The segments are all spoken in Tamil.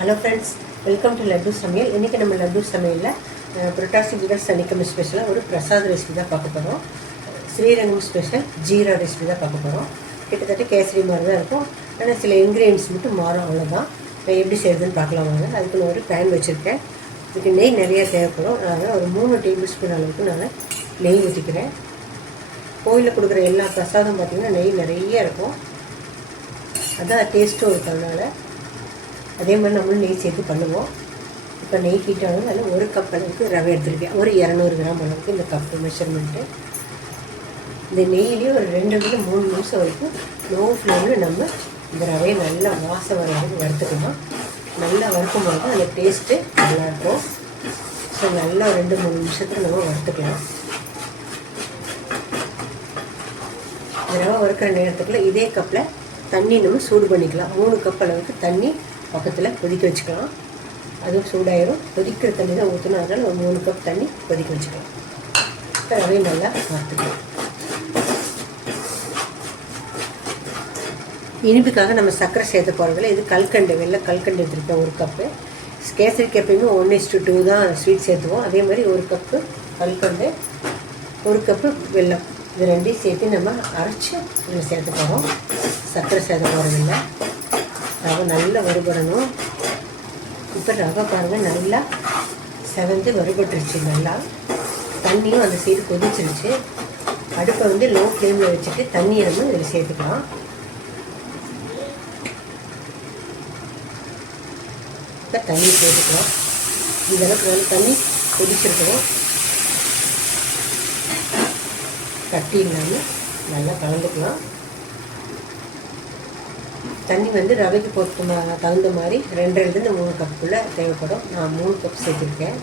Hello friends, welcome to laddu சமையல். இன்றைக்கி நம்ம லட்டு சமையலில் புரட்டாசி முதல் சனிக்கிழமை ஸ்பெஷலாக ஒரு பிரசாத ரெசிபி தான் பார்க்க போகிறோம். ஸ்ரீரங்கம் ஸ்பெஷல் ஜீரா ரெசிபி தான் பார்க்க போகிறோம். கிட்டத்தட்ட கேசரி மாதிரி தான் இருக்கும், ஆனால் சில இன்க்ரீடியன்ஸ் மட்டும் மாறும், அவ்வளோதான். எப்படி செய்கிறதுன்னு பார்க்கலாம் வாங்க. அதுக்கு நான் ஒரு பேன் வச்சுருக்கேன். இதுக்கு நெய் நிறையா தேவைப்படும். அதனால் ஒரு 3 டேபிள் ஸ்பூன் அளவுக்கு நான் நெய் ஊற்றிக்கிறேன். கோயிலில் கொடுக்குற எல்லா பிரசாதம் பார்த்திங்கன்னா நெய் நிறைய இருக்கும், அதான் டேஸ்ட்டும் இருக்கிறதுனால அதே மாதிரி நம்மளும் நெய் சேர்த்து பண்ணுவோம். இப்போ நெய் ஹீட்டாலும் அதில் 1 கப் அளவுக்கு ரவை எடுத்துருக்கேன். ஒரு 200 கிராம் அளவுக்கு இந்த கப்பு மெஷர்மெண்ட்டு. இந்த நெய்லேயே ஒரு 2-3 நிமிஷம் வரைக்கும் லோ ஃப்ளேமில் நம்ம இந்த ரவையை நல்லா வாசம் வர வரைக்கும் வறுத்துக்கலாம். நல்லா வறுக்கும் போது அந்த டேஸ்ட்டு நல்லாயிருக்கும். ஸோ நல்லா 2-3 நிமிஷத்தில் நம்ம வறுத்துக்கலாம். இந்த ரவை வறுக்கிற நேரத்துக்குள்ள இதே கப்பில் தண்ணி நம்ம சூடு பண்ணிக்கலாம். 3 கப் அளவுக்கு தண்ணி பக்கத்தில் கொதிக்க வச்சுக்கலாம். அதுவும் சூடாயிரும். கொதிக்கிற தண்ணி தான் ஊற்றணும், அதனால் ஒரு 3 கப் தண்ணி கொதிக்க வச்சுக்கலாம். இப்போ ரவையை நல்லா வறுத்துக்கலாம். இனிப்புக்காக நம்ம சர்க்கரை சேர்த்து போகிறதில்ல. இது கல்கண்டு, வெள்ளை கல்கண்டு எடுத்துருக்கேன் 1 கப்பு. கேசரிக்கு எப்பயுமே 1:2 தான் ஸ்வீட் சேர்த்துவோம். அதே மாதிரி 1 கப்பு கல்கண்டு, 1 கப்பு வெல்லம், இது ரெண்டையும் சேர்த்து நம்ம அரைச்சி இதில் சேர்த்து போகிறோம். சர்க்கரை சேர்த்து போகிறதில்ல. ரவை நல்லா வறுபடணும். இப்போ ரவை பாருங்கள் நல்லா செவந்து வறுபட்டுருச்சு. நல்லா தண்ணியும் அந்த சைடு கொதிச்சிருச்சு. அடுப்பை லோ ஃப்ளேமில் வச்சுட்டு தண்ணியை நம்ம இதில் சேர்த்துக்கலாம். இப்போ தண்ணி சேர்த்துக்கலாம். இந்தளவுக்கு தண்ணி கொதிச்சிருக்கணும். கட்டி இல்லாமல் நல்லா கலந்துக்கலாம். தண்ணி ரவைக்கு போட்டு தகுந்த மாதிரி 2-3 கப்புக்குள்ளே தேவைப்படும். நான் 3 கப் சேர்த்துருக்கேன்.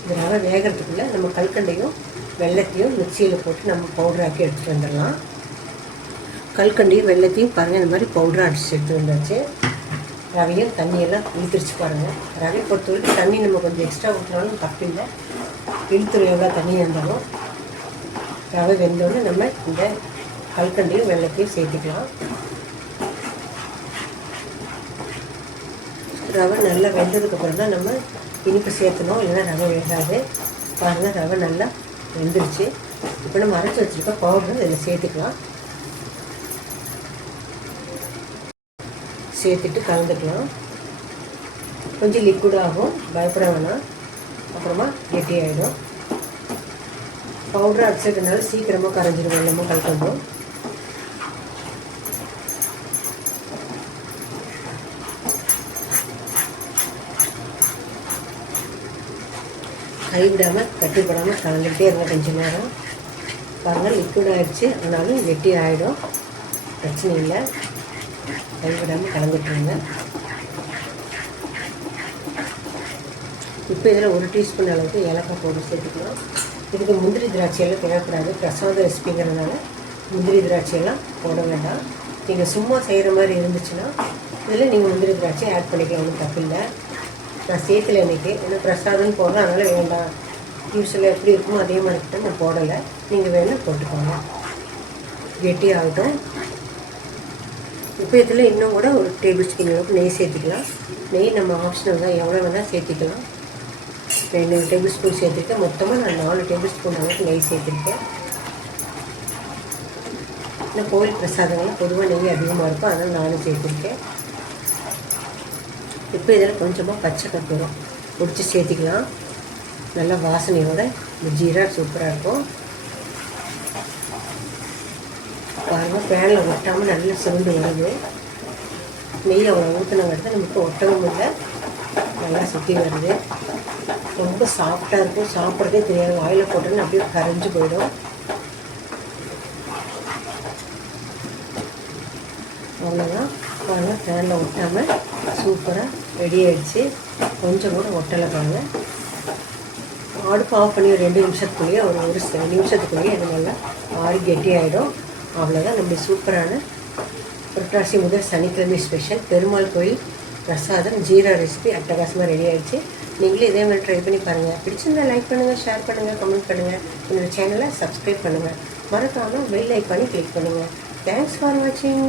இந்த ரவை வேகிறதுக்குள்ளே நம்ம கல்கண்டையும் வெள்ளத்தையும் மிக்சியில் போட்டு நம்ம பவுடராக்கி எடுத்துகிட்டு வந்துடலாம். கல்கண்டையும் வெள்ளத்தையும் பாருங்கள், இந்த மாதிரி பவுடராக அடிச்சு எடுத்து வந்தாச்சு. ரவையும் தண்ணியெல்லாம் இழுத்துருச்சு பாருங்கள். ரவை பொறுத்தவரைக்கும் தண்ணி நம்ம கொஞ்சம் எக்ஸ்ட்ரா ஊற்றினாலும் தப்பில்லை. இழுத்துரு எவ்வளோ தண்ணி இருந்தாலும். ரவை வெந்தோடனே நம்ம இந்த கல்கண்டையும் வெள்ளத்தையும் சேர்த்துக்கலாம். ரவை நல்லா வெந்ததுக்கப்புறம் தான் நம்ம இனிப்பு சேர்த்தணும், இல்லைன்னா ரவை வேகாது. பாருங்கள், ரவை நல்லா வெந்துருச்சு. இப்போ நம்ம அரைச்சி வச்சுருக்க பவுடர் இதில் சேர்த்துக்கலாம். சேர்த்துட்டு கலந்துக்கலாம். கொஞ்சம் லிக்விடாகும், பயப்பட வேணாம். அப்புறமா கெட்டி ஆகிடும். பவுடர் அரைச்சதுனால சீக்கிரமாக கரைஞ்சிடும் வெள்ளமும் கல்கண்டும். கைவிடாமல் கட்டிப்படாமல் கலந்துக்கிட்டே இருங்க கொஞ்சம் நேரம். பாருங்கள், லிக்விட் ஆகிடுச்சு, ஆனாலும் கெட்டி ஆகிடும், பிரச்சனை இல்லை. கைவிடாமல் கலந்துட்டுருங்க. இப்போ இதில் 1 டீஸ்பூன் அளவுக்கு ஏலக்காய் பவுடர் சேர்த்துக்கலாம். இதுக்கு முந்திரி திராட்சையெல்லாம் தேவைப்படாது, பிரசாத ரெசிபிங்கிறதுனால முந்திரி திராட்சையெல்லாம் போட வேண்டாம். நீங்கள் சும்மா செய்கிற மாதிரி இருந்துச்சுன்னா இதில் நீங்கள் முந்திரி திராட்சை ஆட் பண்ணிக்கலாம், ஒன்றும் தப்பில்லை. நான் சேர்த்துல இன்றைக்கி ஏன்னா பிரசாதம்னு போடுறேன், அதனால் வேண்டாம். யூஸ்வலாக எப்படி இருக்குமோ அதே மாதிரி தான் நான் போடலை. நீங்கள் வேணால் போட்டுக்கோங்க. கெட்டி ஆகட்டும். இப்போ இதில் இன்னும் கூட 1 டேபிள் ஸ்பூன் அளவுக்கு நெய் சேர்த்துக்கலாம். நெய் நம்ம ஆப்ஷனல் தான், எவ்வளோ வேணால் சேர்த்துக்கலாம். 2 டேபிள் ஸ்பூன் சேர்த்துருக்கேன். மொத்தமாக நான் 4 டேபிள் ஸ்பூன் அளவுக்கு நெய் சேர்த்துருக்கேன். இந்த கோவில் பிரசாதங்கள்லாம் பொதுவாக நெய் அதிகமாக இருக்கும், அதனால் நானும் சேர்த்துருக்கேன். இப்போ இதில் கொஞ்சமாக பச்சை கற்பூரம் பிடிச்சி சேர்த்திக்கலாம். நல்லா வாசனையோட இந்த ஜீரா சூப்பராக இருக்கும். பாருங்கள், பேனில் ஒட்டாமல் நல்லா சிவந்து வருது. நெய் அவ்வளோ ஊற்றின வருது, நமக்கு ஒட்டவும் இல்லை, நல்லா சுற்றி வருது. ரொம்ப சாஃப்டாக இருக்கும், சாப்பிட்றதே தெரியாது. வாயில் போட்டோன்னு அப்படியே கரைஞ்சி போயிடும். அவ்வளோதான். பாருங்கள், பேனில் ஒட்டாமல் சூப்பராக ரெடி ஆகிடுச்சு. கொஞ்சம் கூட ஒட்டலை பாருங்கள். அடுப்பு ஆஃப் பண்ணி ஒரு 2 நிமிஷத்துக்குள்ளேயே ஒரு 1 நிமிஷத்துக்குள்ளேயே அது நல்லா ஆறி கெட்டி ஆகிடும். அவ்வளோதான், நம்ம சூப்பரான புரட்டாசி முதல் சனிக்கிழமை ஸ்பெஷல் பெருமாள் கோயில் பிரசாதம் ஜீரா ரெசிபி அட்டகாசமாக ரெடி ஆகிடுச்சு. நீங்களே இதே மாதிரி ட்ரை பண்ணி பாருங்கள். பிடிச்சிருந்தால் லைக் பண்ணுங்கள், ஷேர் பண்ணுங்கள், கமெண்ட் பண்ணுங்கள். என்னோடய சேனலை சப்ஸ்கிரைப் பண்ணுங்கள். மறக்காமல் பெல் ஐக்கானை கிளிக் பண்ணுங்கள். தேங்க்ஸ் ஃபார் வாட்சிங்.